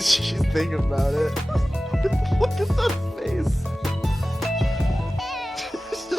She's thinking about it. Look at that face.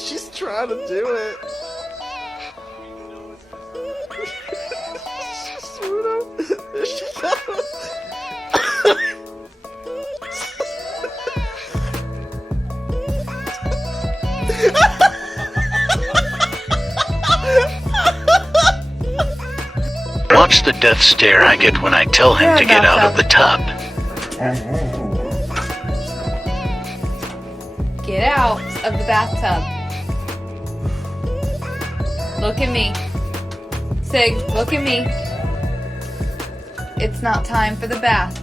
She's trying to do it. Watch the death stare I get when I tell him to get out of the tub. Get out of the bathtub. Look at me. Sig, look at me. It's not time for the bath.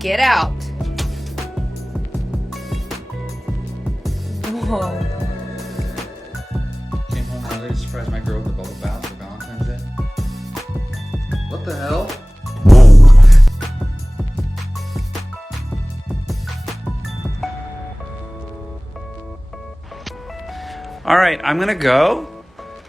Get out. Whoa. Came home early to surprise my girl with a bubble bath for Valentine's Day. What the hell? All right, I'm gonna go.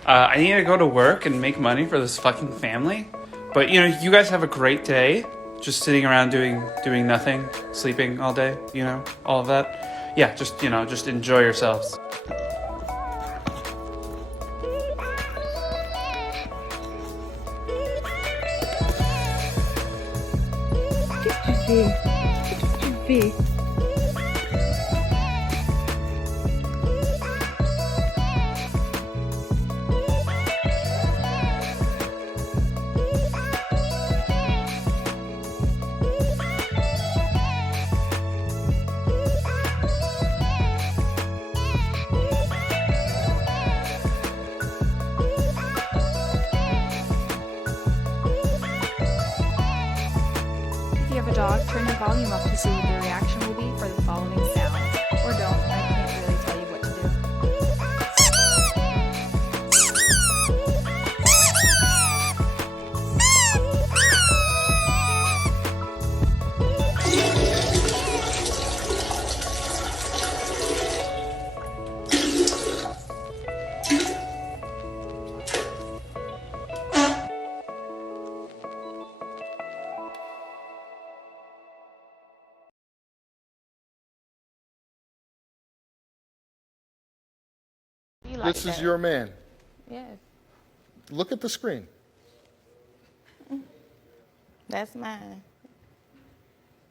I need to go to work and make money for this fucking family. But you know, you guys have a great day. Just sitting around doing nothing, sleeping all day. You know, all of that. Yeah, just enjoy yourselves. If you have a dog, turn your volume up to see what their reaction will be for the following sounds. Or don't, I can't really tell you what to do. This is your man. Yes, Look at the screen. that's mine.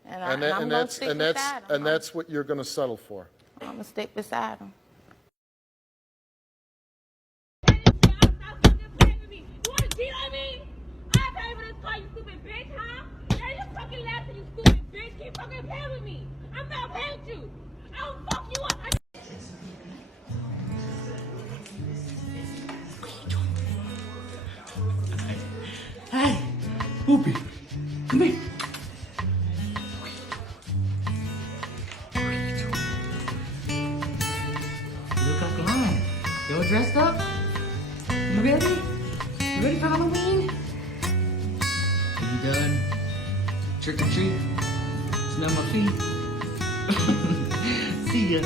And, And, that, I'm and gonna that's stick and that's beside him. and that's what you're going to settle for. I'm gonna stick beside him. Hey, Whoopi, come here. You look like a lion. You all dressed up? You ready? You ready for Halloween? Are you done? Trick or treat? Smell my feet? See ya.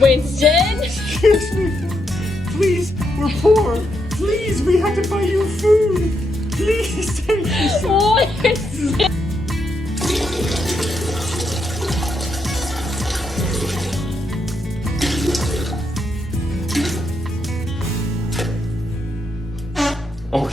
Winston? Excuse me. Please, we're poor. Please, we have to buy you food. Please, take this. Winston? Oh,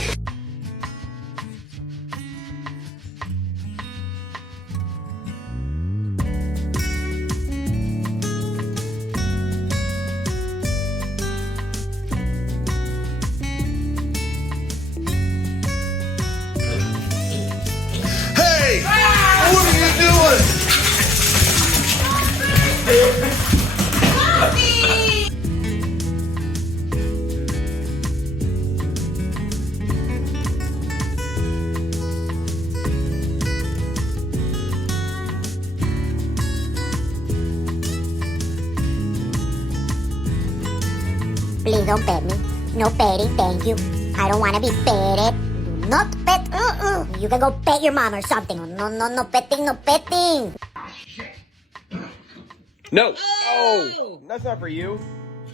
Please don't pet me. No petting, thank you. I don't want to be petted. Do not pet. You can go pet your mom or something. No, no, no petting, no petting. No. Oh, that's not for you.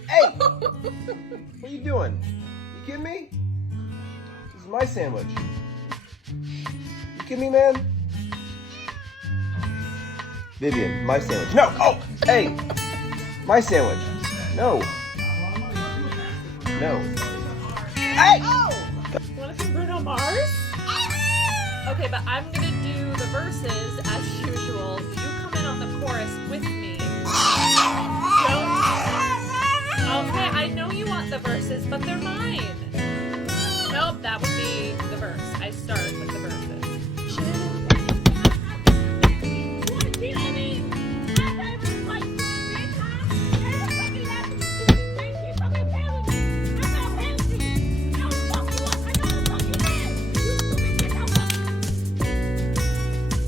Hey, what are you doing? You kidding me? This is my sandwich. You kidding me, man? Vivian, my sandwich. No. Oh, hey, my sandwich. No. No. Hey! Want to see Bruno Mars? Okay, but I'm gonna do the verses as usual. You come in on the chorus with me. Okay, I know you want the verses, but they're mine. Nope, that would be the verse. I start with the verses.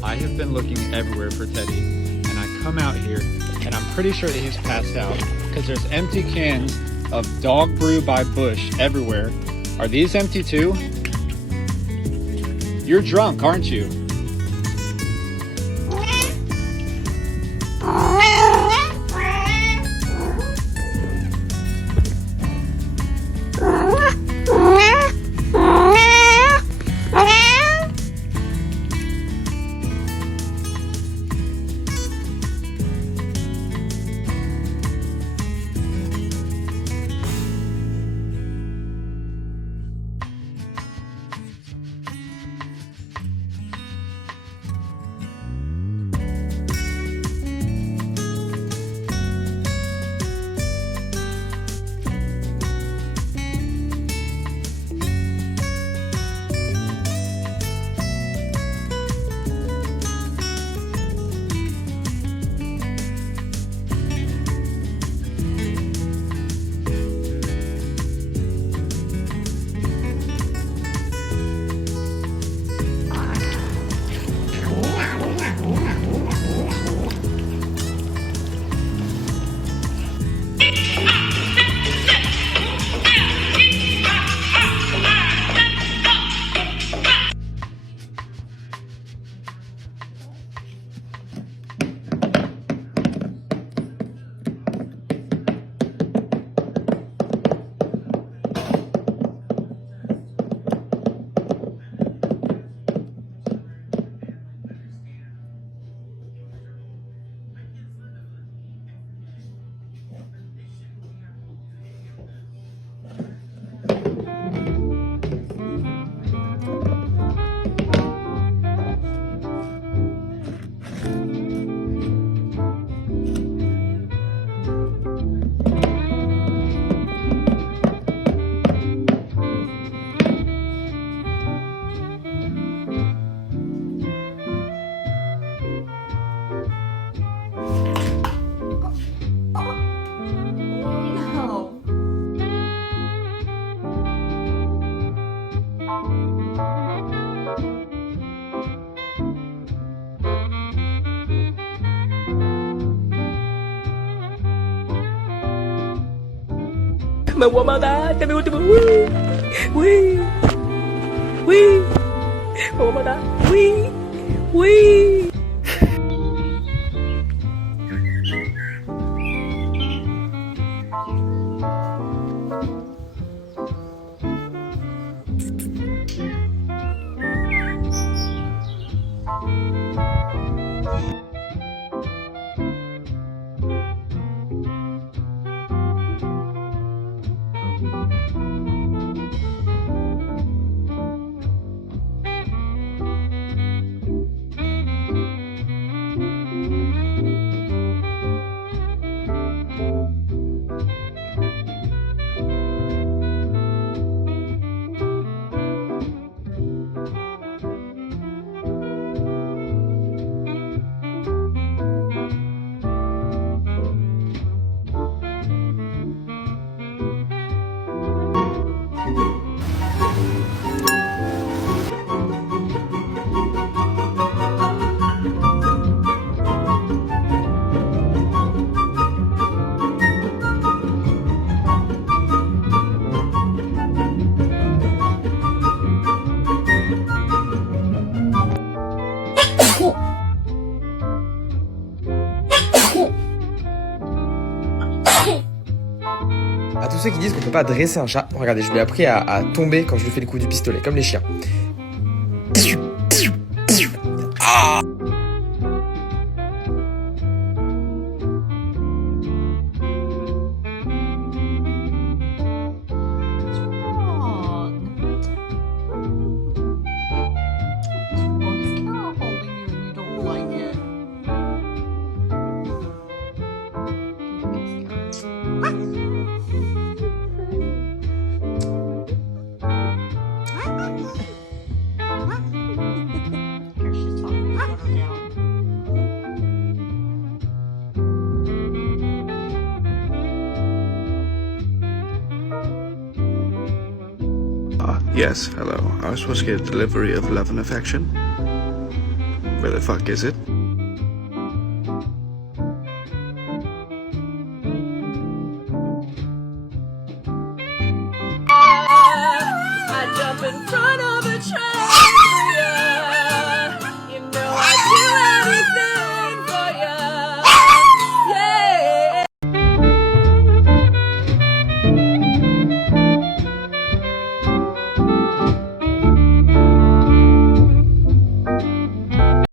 I have been looking everywhere for Teddy, and I come out here, and I'm pretty sure that he's passed out, because there's empty cans of dog brew by Bush everywhere. Are these empty too? You're drunk, aren't you? Me voy a matar, este es mi último. Uy, me voy a matar. Uy. ceux qui disent qu'on peut pas dresser un chat, regardez, je lui ai appris à tomber quand je lui fais le coup du pistolet, comme les chiens. Ah! Yes, hello. I was supposed to get a delivery of love and affection. Where the fuck is it? I jump in front of a train.